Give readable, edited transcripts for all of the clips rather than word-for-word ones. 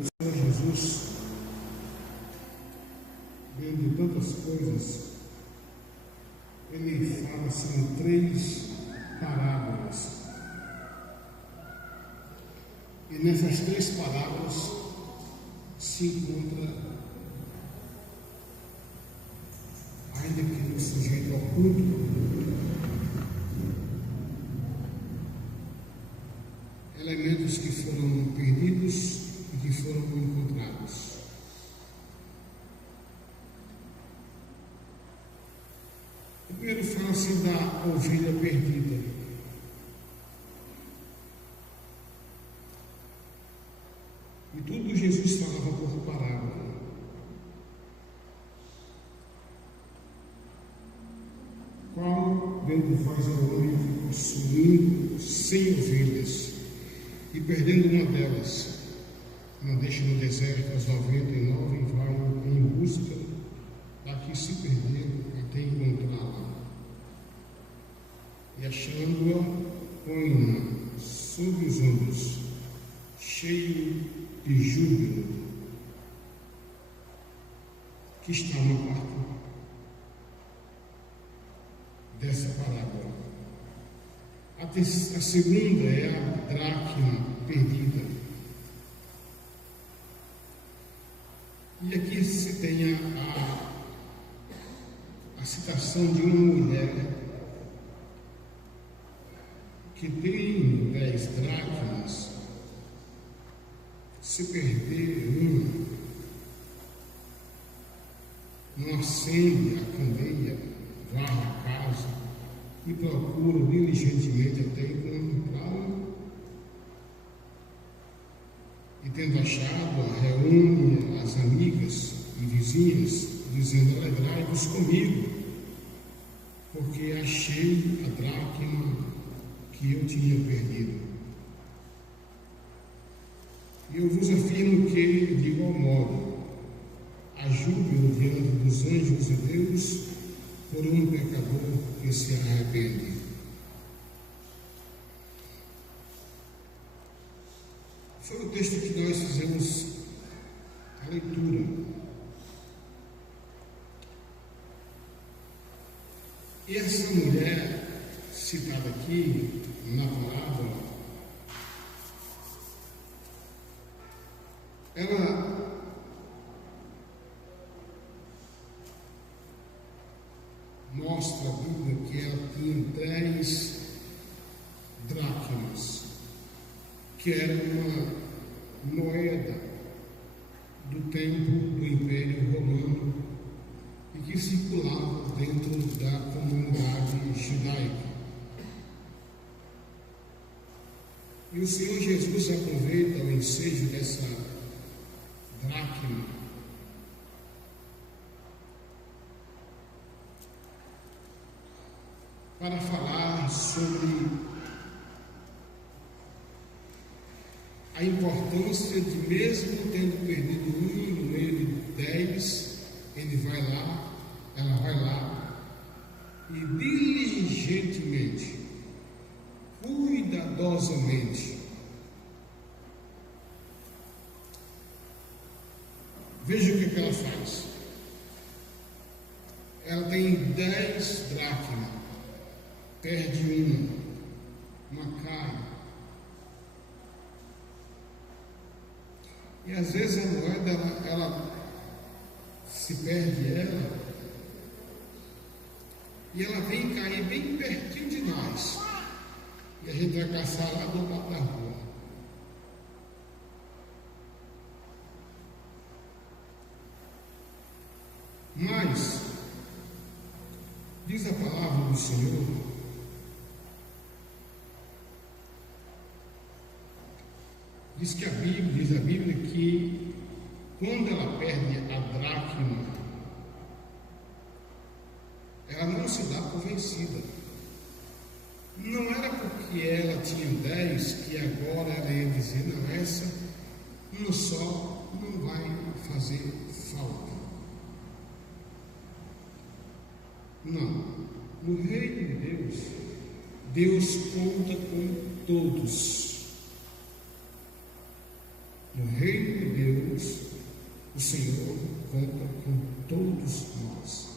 O Senhor Jesus, vendo tantas coisas, ele fala assim em 3 parábolas. E nessas 3 parábolas se encontra, ainda que no sujeito oculto, elementos que foram perdidos e que foram encontrados. Primeiro fala-se da ovelha perdida. E tudo Jesus falava por parábola. Qual dentre vós é o homem que, possuindo 100 ovelhas e perdendo uma delas, não deixa no deserto as 99 e vai em busca da que se perdeu até encontrá-la? E achando-a, põe-na sobre os ombros, cheio de júbilo, que está no quarto dessa parábola. A segunda é a dracma perdida. E aqui se tem a citação de uma mulher que tem 10 dracmas. Se perder uma, não acende a candeia, varre a casa e procura diligentemente até encontrá-la. E tendo achado, reúne as amigas e vizinhas, dizendo: alegrai-vos comigo, porque achei a dracma que eu tinha perdido. E eu vos afirmo que, de igual modo, há júbilo diante dos anjos de Deus por um pecador que se arrepende. Foi o texto que nós fizemos a leitura. E essa mulher citada aqui na parábola, ela mostra a Bíblia que ela tinha 10 dracmas, que era uma moeda do tempo do Império Romano e que circulava dentro da comunidade judaica. E o Senhor Jesus aproveita o ensejo dessa dracma para falar sobre a importância de, mesmo tendo perdido um no meio de 10, ele vai lá, ela vai lá e diligentemente, cuidadosamente, veja o que ela faz. Ela tem 10 dracmas, perde uma cai. E às vezes a moeda, ela se perde e ela vem cair bem pertinho de nós. E a gente vai caçar lá do lado da rua. Mas, diz a palavra do Senhor, diz a Bíblia que quando ela perde a dracma, ela não se dá por vencida. Não era porque ela tinha 10 que agora ela ia dizer: não, essa uma só não vai fazer falta. Não. No reino de Deus, Deus conta com todos. No reino de Senhor conta com todos nós.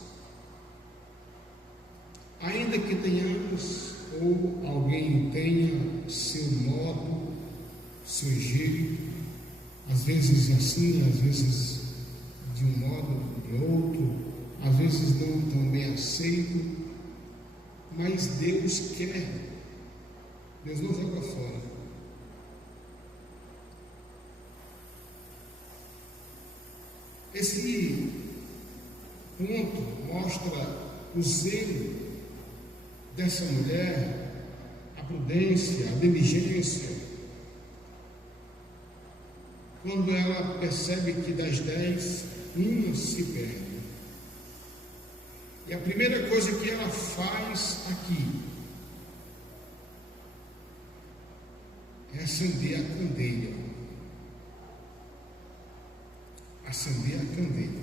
Ainda que tenhamos, ou alguém tenha seu modo, seu jeito, às vezes assim, às vezes de um modo, de outro, às vezes não tão bem aceito, mas Deus quer, Deus não joga fora. Esse ponto mostra o zelo dessa mulher, a prudência, a diligência, quando ela percebe que das 10, uma se perde. E a primeira coisa que ela faz aqui é acender a candeia. Acender a candeia.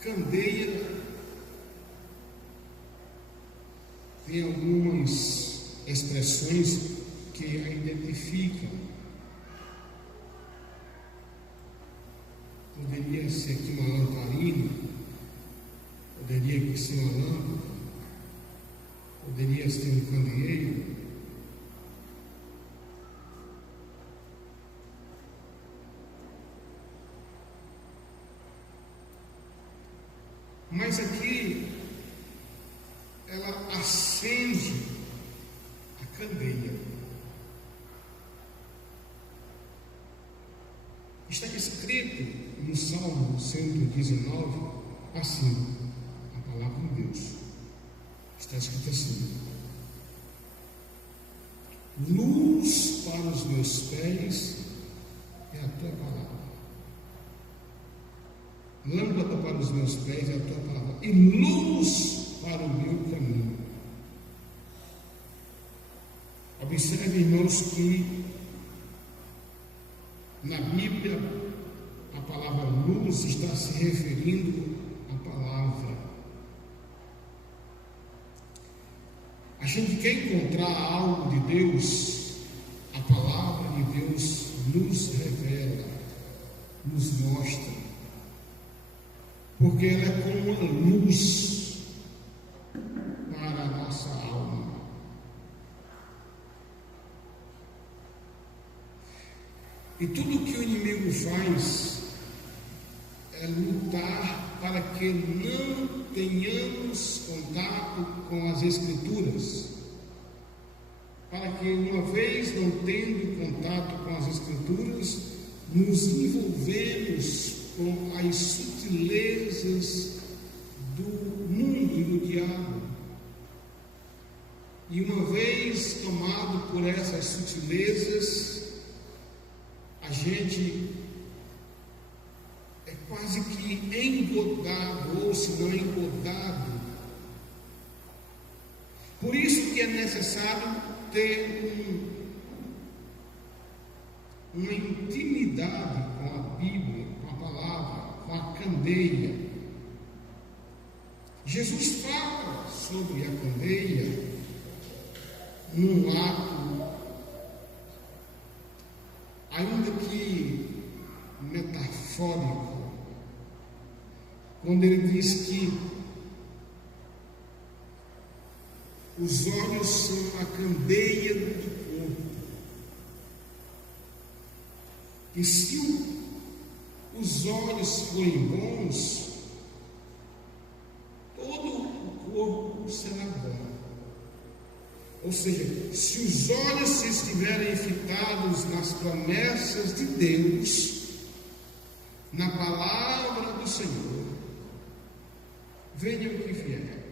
Candeia tem algumas expressões que a identificam. Poderia ser aqui uma lamparina, poderia ser uma lâmpada, poderia ser um candeeiro. Mas aqui ela acende a candeia. Está escrito no Salmo 119, assim, a palavra de Deus. Está escrito assim: luz para os meus pés é a tua palavra. Lâmpada para os meus pés é a tua palavra, e luz para o meu caminho. Observe, irmãos, que na Bíblia a palavra luz está se referindo à palavra. A gente quer encontrar algo de Deus, a palavra de Deus nos revela, nos mostra. Porque ela é como uma luz para a nossa alma. E tudo que o inimigo faz é lutar para que não tenhamos contato com as Escrituras. Para que, uma vez não tendo contato com as Escrituras, nos envolvemos com as sutilezas do mundo e do diabo. E uma vez tomado por essas sutilezas, a gente é quase que engodado, ou se não engodado. Por isso que é necessário ter uma intimidade com a Bíblia, com a palavra, com a candeia. Jesus fala sobre a candeia num ato, ainda que metafórico, quando ele diz que os olhos são a candeia do corpo. E se os olhos forem bons, todo o corpo será bom. Ou seja, se os olhos estiverem fitados nas promessas de Deus, na palavra do Senhor, venha o que vier,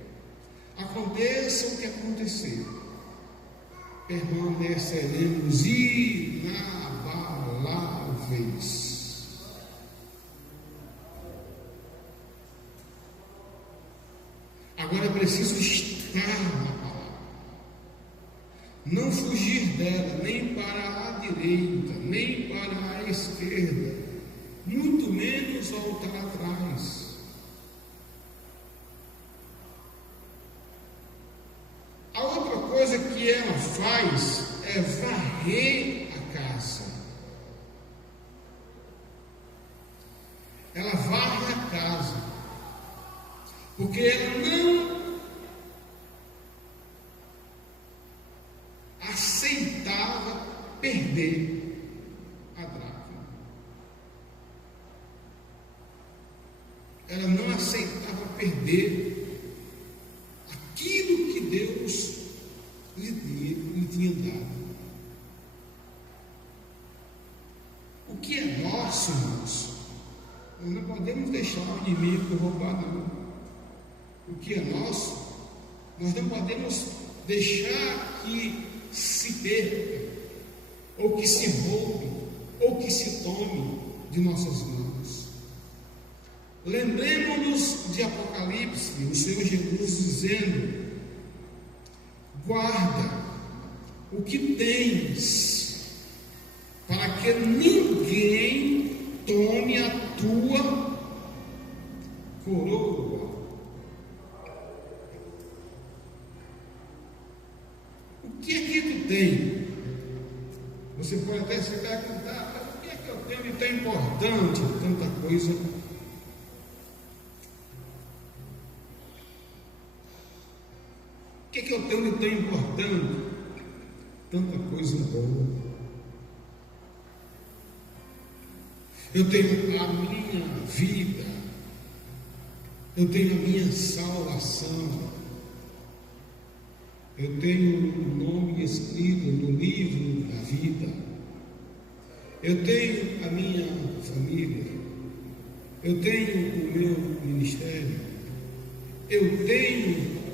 aconteça o que acontecer, permaneceremos inabaláveis. Agora é preciso estar na palavra, não fugir dela, nem para a direita, nem para a esquerda, muito menos voltar atrás. A outra coisa que ela faz é varrer a casa. ela varre a casa, porque ela não aceitava perder a dracma. Ela não aceitava perder aquilo que Deus lhe tinha dado. O que é nosso, irmãos, nós não podemos deixar o inimigo roubar, não. O que é nosso, nós não podemos deixar que se perca, ou que se roube, ou que se tome de nossas mãos. Lembremos-nos de Apocalipse, o Senhor Jesus dizendo: guarda o que tens, para que ninguém tome a tua coroa. O que é que tu tem? Você pode até se perguntar: o que é que eu tenho de tão importante, tanta coisa? O que é que eu tenho de tão importante, tanta coisa boa? Eu tenho a minha vida, eu tenho a minha salvação, eu tenho o nome escrito no livro da vida, eu tenho a minha família, eu tenho o meu ministério, eu tenho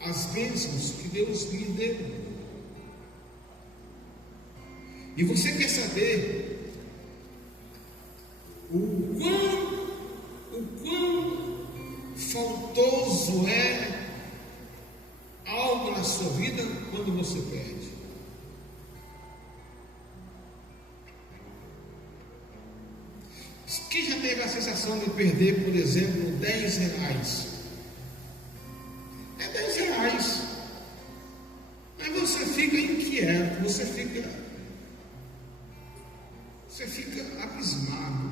as bênçãos que Deus me deu. E você quer saber o quão faltoso é algo na sua vida quando você perde? Quem já teve a sensação de perder, por exemplo, 10 reais? É 10 reais. Mas você fica inquieto, você fica abismado,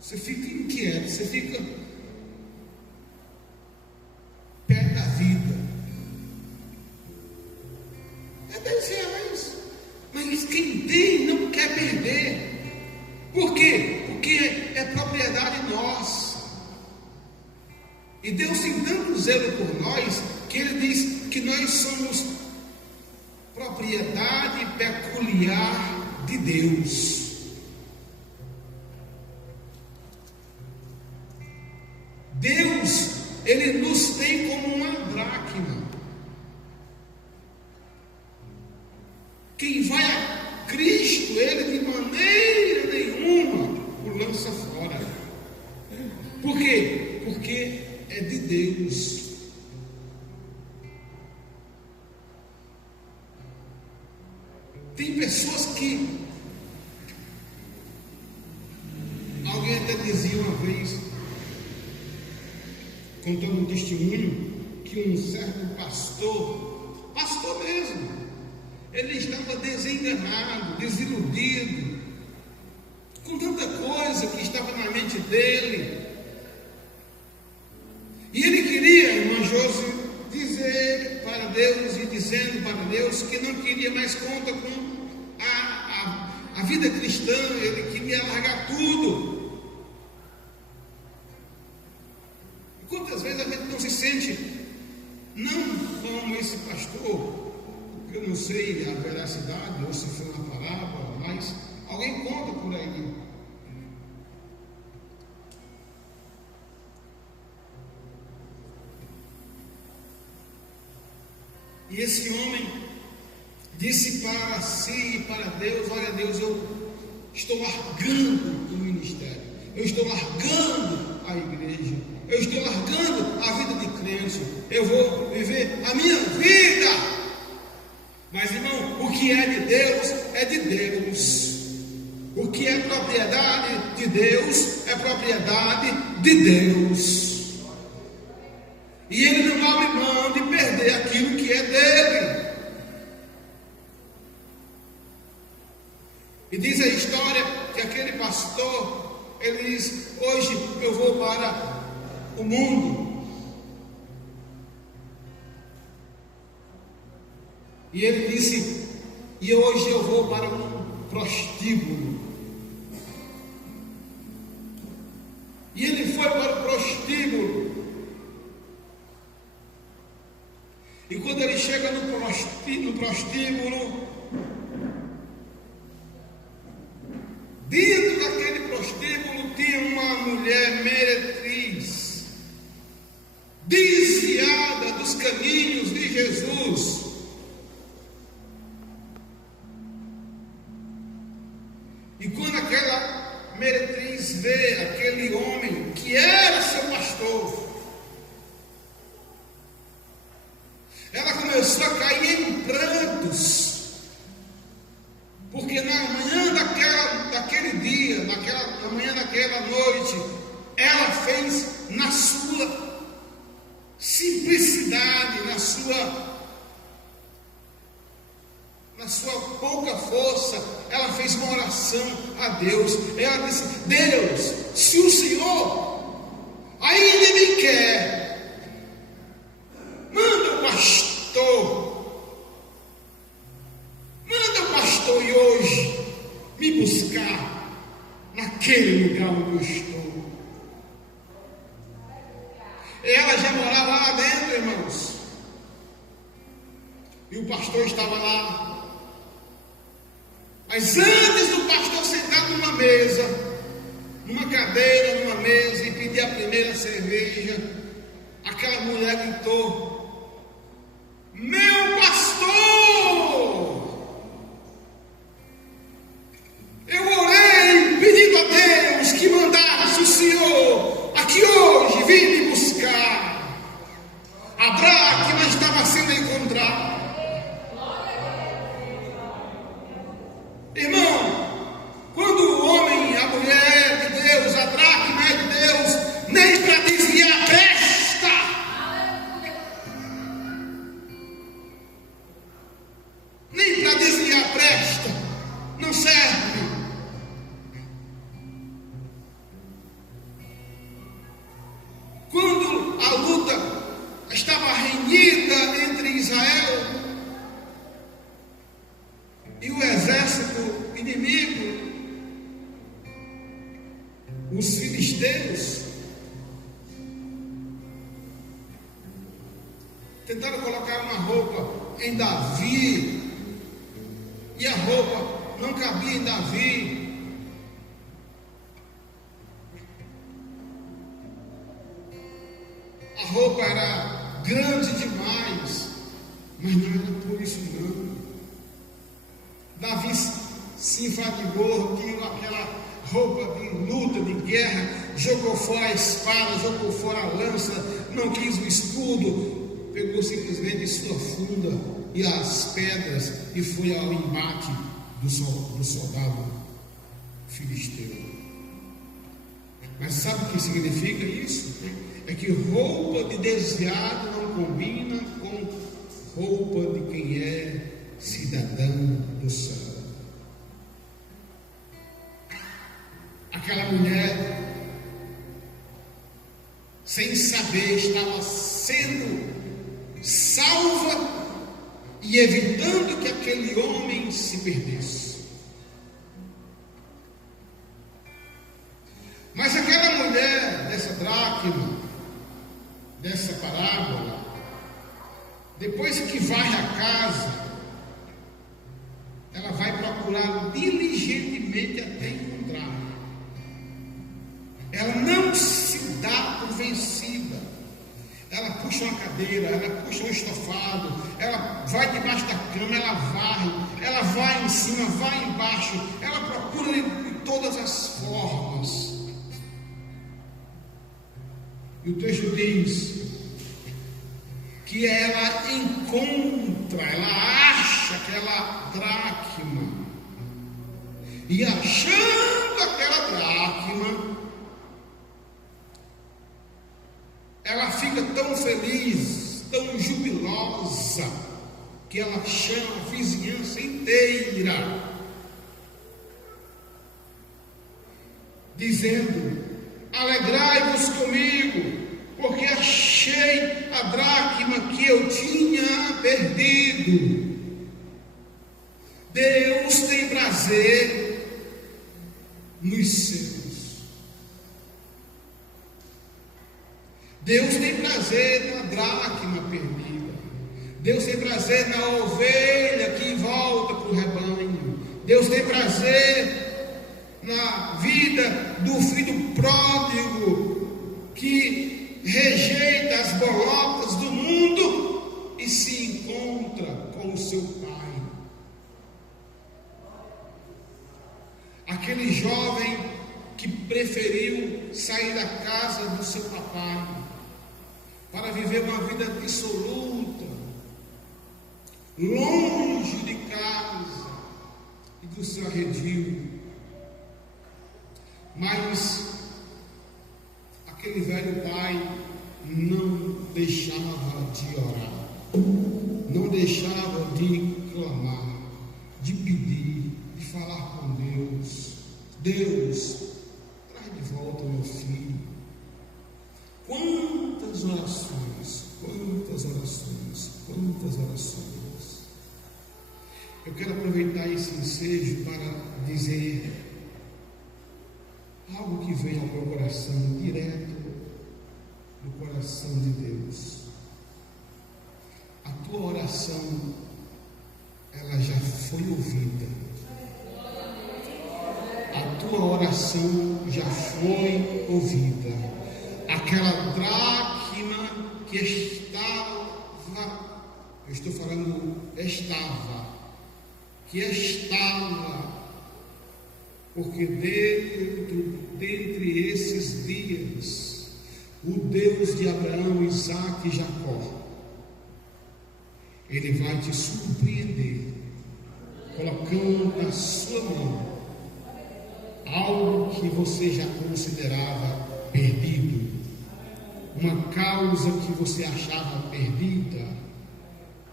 você fica inquieto, você fica pé da vida. É 10 reais. Mas quem tem não quer perder. Por quê? Porque é propriedade nossa. E Deus tem tanto zelo por nós, que Ele diz que nós somos propriedade peculiar de Deus. Deus, Ele nos tem como uma dracma. Quem vai a Cristo, Ele de maneira nenhuma o lança fora. Por quê? Porque é de Deus. Tem pessoas que, alguém até dizia uma vez, contando um testemunho, que um certo pastor mesmo, ele estava desenganado, desiludido, com tanta coisa que estava na mente dele, e ele queria, irmã Josi, dizer para Deus e dizendo para Deus que não queria mais conta com a vida cristã, ele queria largar tudo. Quantas vezes a gente não se sente, não como esse pastor, porque eu não sei a veracidade, ou se foi uma parábola, mas alguém conta por aí. E esse homem disse para si e para Deus: olha Deus, eu estou largando o ministério, eu estou largando a igreja, eu estou largando a vida de crente, eu vou viver a minha vida. Mas irmão, o que é de Deus é de Deus. O que é propriedade de Deus é propriedade de Deus. E Ele não abre mão de perder aquilo que é dele. E diz a história que aquele pastor, ele diz: hoje eu vou para o mundo. E ele disse: e hoje eu vou para um prostíbulo. E ele foi para o prostíbulo. E quando ele chega no prostíbulo, dentro daquele prostíbulo tinha uma mulher meretriz, desviada dos caminhos de Jesus. E quando aquela meretriz vê aquele homem que era seu pastor, ela começou a cair em prantos, porque na manhã daquele dia, na manhã daquela noite, ela fez na sua simplicidade, na sua pouca força, ela fez uma oração a Deus. Ela disse: Deus, se o Senhor ainda me quer, manda o pastor e hoje me buscar naquele lugar onde eu estou. Ela já morava lá dentro, irmãos, e o pastor estava lá. Mas antes do pastor sentar numa mesa, numa cadeira, numa mesa, e pedir a primeira cerveja, aquela mulher gritou: meu pastor! Eu orei pedindo a Deus que mandasse o Senhor aqui hoje vir me buscar. A dracma estava sendo encontrada. Irmão, quando o homem, a mulher de Deus, a dracma é de Deus, nem para desviar presta. Nem para desviar presta. Não serve. Quando a luta estava renhida entre Israel e o exército inimigo, os filisteus, tentaram colocar uma roupa em Davi, e a roupa não cabia em Davi. A roupa era grande demais, mas não era por isso não. Davi se infatigou, tirou aquela roupa de luta, de guerra, jogou fora a espada, jogou fora a lança, não quis o escudo, pegou simplesmente sua funda e as pedras e foi ao embate do soldado filisteu. Mas sabe o que significa isso? É que roupa de desviado não combina com roupa de quem é cidadão do céu. Aquela mulher, sem saber, estava sendo salva e evitando que aquele homem se perdesse. Mas aquela mulher dessa dracma, dessa parábola, depois que varre a casa, ela vai procurar diligentemente até encontrar. Ela não se dá por vencida. Ela puxa uma cadeira, ela puxa um estofado, ela vai debaixo da cama, ela varre, ela vai em cima, vai embaixo, ela procura de todas as formas. E o texto diz que ela encontra, ela acha aquela dracma, e achando aquela dracma, ela fica tão feliz, tão jubilosa, que ela chama a vizinhança inteira dizendo: alegrai-vos comigo, porque achei a dracma que eu tinha perdido. Deus tem prazer nos seus. Deus tem prazer na dracma perdida. Deus tem prazer na ovelha que volta para o rebanho. Deus tem prazer na vida do filho pródigo que rejeita as bolotas do mundo e se encontra com o seu pai. Aquele jovem que preferiu sair da casa do seu papai para viver uma vida dissoluta, longe de casa e do seu arredio. Mas aquele velho pai não deixava de orar, não deixava de clamar, de pedir, de falar com Deus. Deus, traz de volta o meu filho. Quantas orações, quantas orações, quantas orações. Eu quero aproveitar esse ensejo para dizer algo que vem ao meu coração, direto no coração de Deus. A tua oração, ela já foi ouvida. A tua oração já foi ouvida. Aquela dracma que estava, eu estou falando estava, porque dentre esses dias, o Deus de Abraão, Isaque e Jacó, Ele vai te surpreender, colocando na sua mão algo que você já considerava perdido, uma causa que você achava perdida,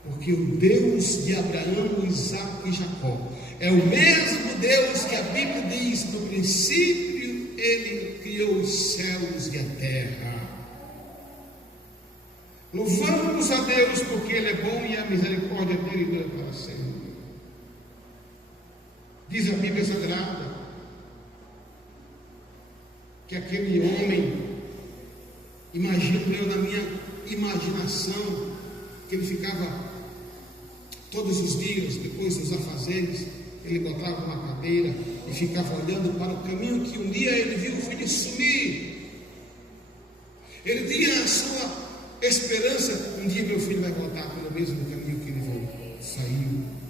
porque o Deus de Abraão, Isaque e Jacó é o mesmo Deus que a Bíblia diz: no princípio Ele criou os céus e a terra. Louvamos a Deus porque Ele é bom e a misericórdia dele dura para sempre. Diz a Bíblia Sagrada que aquele homem, imagino eu na minha imaginação, que ele ficava todos os dias, depois dos afazeres, ele botava uma cadeira e ficava olhando para o caminho que um dia ele viu o filho sumir. Ele tinha a sua esperança: um dia meu filho vai voltar pelo mesmo caminho que ele saiu.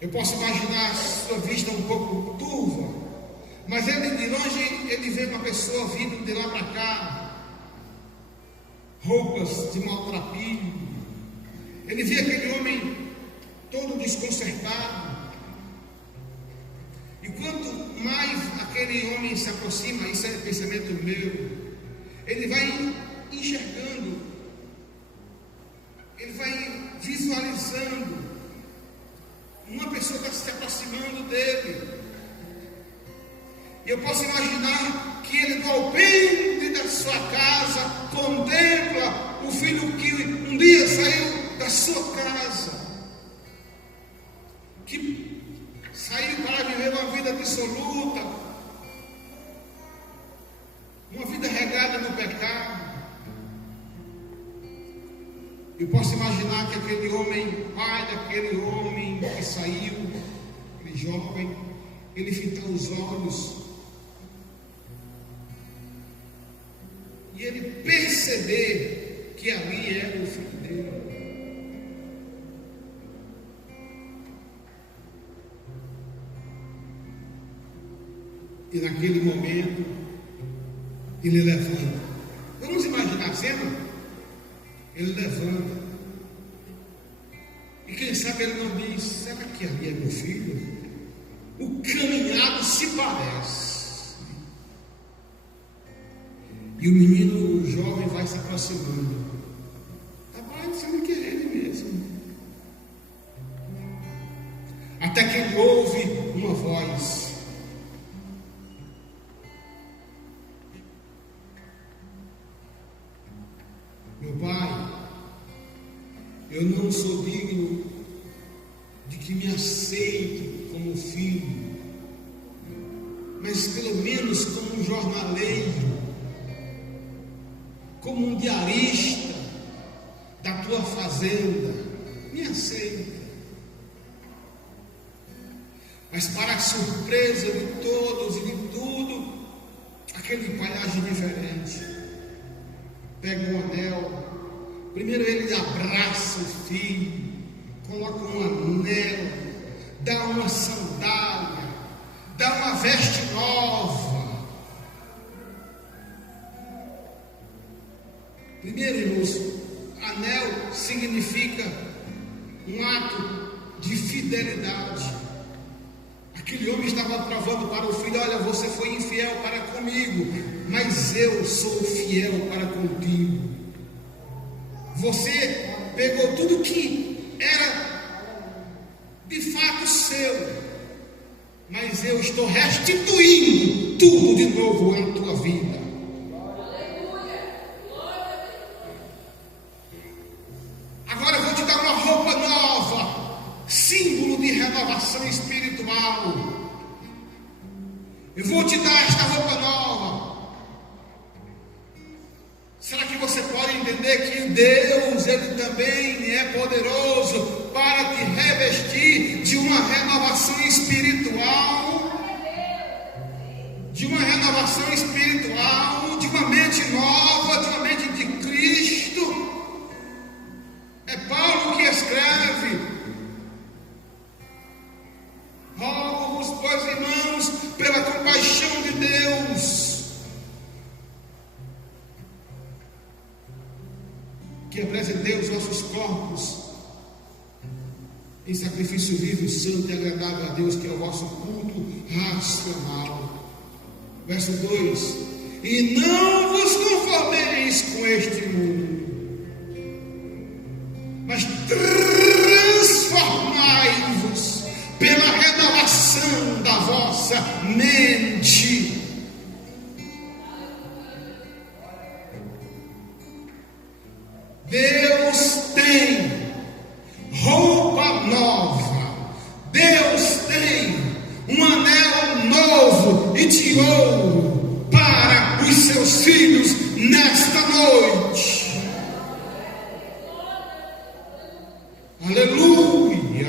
Eu posso imaginar a sua vista um pouco turva, mas ele de longe, ele vê uma pessoa vindo de lá para cá, roupas de maltrapilho. Ele vê aquele homem todo desconcertado. E quanto mais aquele homem se aproxima, isso é pensamento meu, ele vai enxergando, ele vai visualizando uma pessoa está se aproximando dele. E eu posso imaginar que ele, do alpendre da sua casa, contempla o filho que um dia saiu da sua casa, que saiu para viver uma vida dissoluta, uma vida regada no pecado. Eu posso imaginar que aquele homem, pai daquele homem que saiu, aquele jovem, ele fitou os olhos e ele perceber que ali era o filho dele. E naquele momento ele levanta. Vamos imaginar a cena? Ele levanta. E quem sabe ele não diz: será que ali é meu filho? O caminhado se parece. E o menino, o jovem, vai se aproximando. Está parecendo que é ele mesmo. Até que ele ouve uma voz: Eu não sou digno de que me aceite como filho, mas pelo menos como um jornaleiro, como um diarista da tua fazenda, me aceita. Mas para a surpresa de todos e de tudo, aquele pai age diferente. Pega um anel. Primeiro ele abraça o filho, coloca um anel, dá uma sandália, dá uma veste nova. Primeiro, irmãos, anel significa um ato de fidelidade. Aquele homem estava provando para o filho: olha, você foi infiel para comigo, mas eu sou fiel para contigo. Você pegou tudo que era de fato seu, mas eu estou restituindo tudo de novo na tua vida. Agora eu vou te dar uma roupa nova, símbolo de renovação espiritual. Eu vou te dar esta roupa nova. Será que você pode entender que Deus, Ele também é poderoso para te revestir de uma renovação espiritual? De uma renovação espiritual, de uma mente nova, de uma mente de Cristo. É Paulo que escreve: rogo-vos, pois, irmãos, pela compaixão de Deus, que apresentei os nossos corpos em sacrifício vivo, santo e agradável a Deus, que é o vosso culto racional. Verso 2: e não vos conformeis com este mundo, mas transformai-vos pela renovação da vossa mente. Deus tem roupa nova, Deus tem um anel novo e de ouro para os seus filhos nesta noite. Aleluia!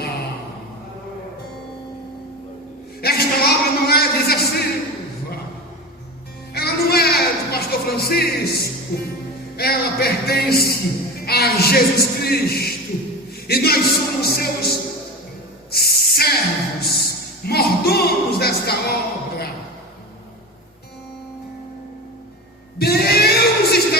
Esta obra não é de Zé Silva, ela não é do pastor Francisco, ela pertence a Jesus Cristo, e nós somos seus servos, mordomos desta obra. Deus está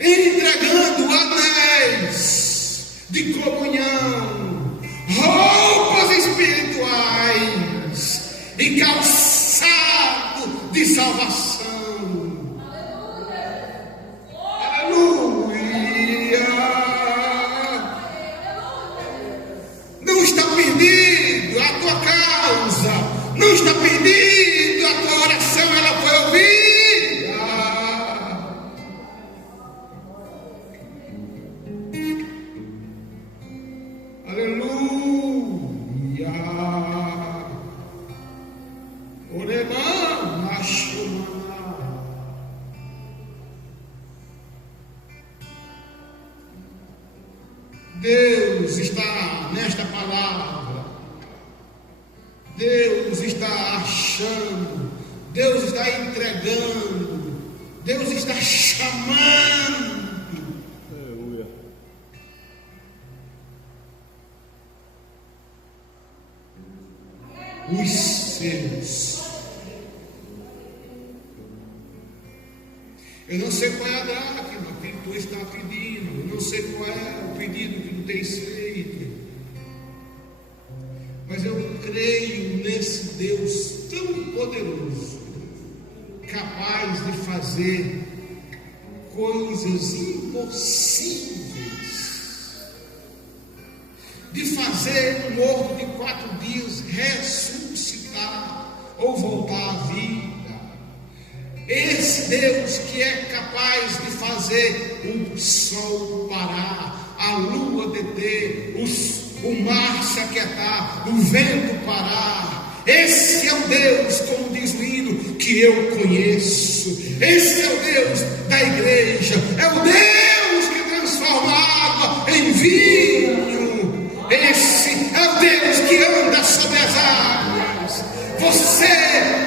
entregando anéis de comunhão, roupas espirituais e calçado de salvação. Não está perdido a tua causa, não está perdido a tua oração, ela foi ouvida. Aleluia. Oremã, machumana. Deus está nesta palavra, Deus está achando, Deus está entregando, Deus está chamando. Aleluia. Os seus. Eu não sei qual é a dracma que tu está pedindo, eu não sei qual é o pedido que tu tens feito, mas eu creio nesse Deus tão poderoso, capaz de fazer coisas impossíveis, de fazer um morto de 4 dias ressuscitar ou voltar à vida. Esse Deus que é capaz de fazer fazer o sol parar, a lua deter, o mar se aquietar, o vento parar. Esse é o Deus, como diz o hino, que eu conheço. Esse é o Deus da igreja, é o Deus que transforma a água em vinho. Esse é o Deus que anda sobre as águas. Você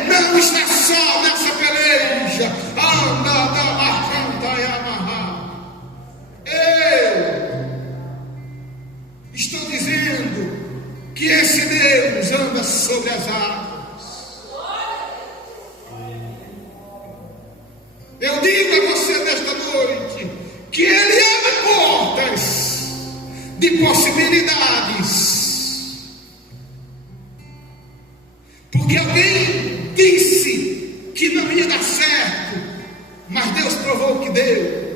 não está só nessa peleja. Anda da barcanta e amarrar. Eu estou dizendo que esse Deus anda sobre as águas. Eu digo a você nesta noite que Ele abre portas de possibilidades. Porque alguém disse que não ia dar certo, mas Deus provou que deu.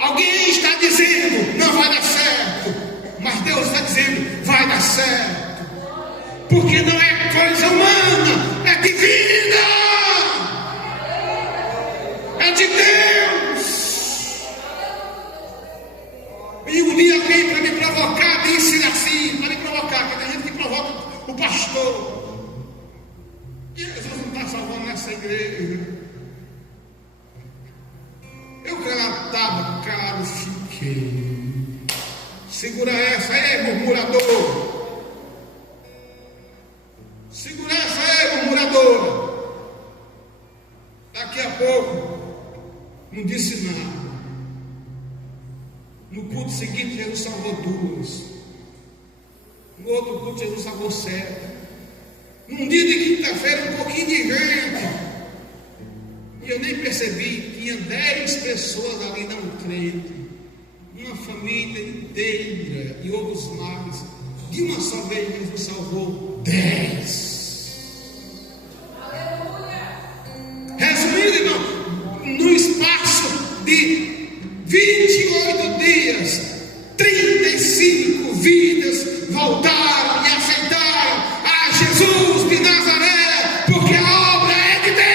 Alguém está dizendo não vai dar certo, mas Deus está dizendo vai dar certo. Porque não é coisa humana, é divina, é de Deus. E um dia alguém para me provocar disse assim, para me provocar, que tem gente que provoca o pastor. Jesus não está salvando essa igreja. Eu calado fiquei. Segura essa aí, murmurador. Segura essa aí, murmuradora. Daqui a pouco, não disse nada. No culto seguinte, Jesus salvou 2. No outro culto, Jesus salvou 7. Num dia de quinta-feira, um pouquinho de gente. E eu nem percebi, tinha 10 pessoas ali não crentes. Uma família inteira e outros mais. De uma só vez, Jesus salvou 10. Resumindo, irmão, no espaço de 28 dias, 35 vidas voltaram e aceitaram a Jesus de Nazaré, porque a obra é de Deus.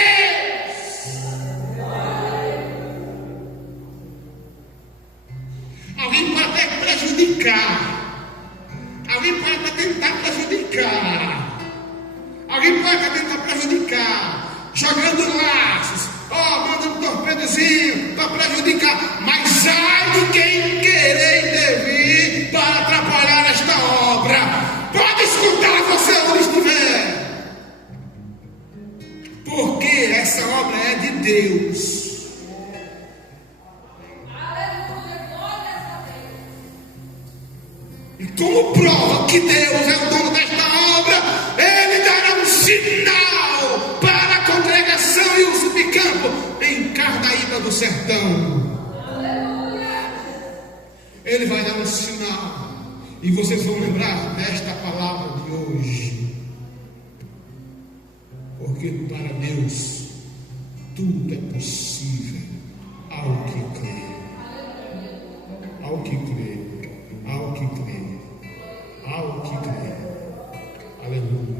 Alguém pode até prejudicar, alguém pode até tentar prejudicar, alguém pode até tentar prejudicar, jogando laços, mandando torpedozinho para prejudicar, mas ai de quem querer intervir para atrapalhar esta obra. Pode escutar você onde estiver, porque essa obra é de Deus. E como prova que Deus é o dono desta obra, Ele dará um sinal para a congregação e o subcampo em Carnaíba do Sertão. Ele vai dar um sinal, e vocês vão lembrar desta palavra de hoje, porque para Deus tudo é possível ao que crê, ao que crê, ao que crê, ao que crê. Aleluia.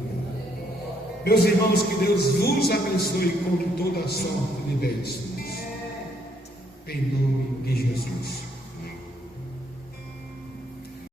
Meus irmãos, que Deus vos abençoe com toda a sorte de bênçãos, em nome de Jesus.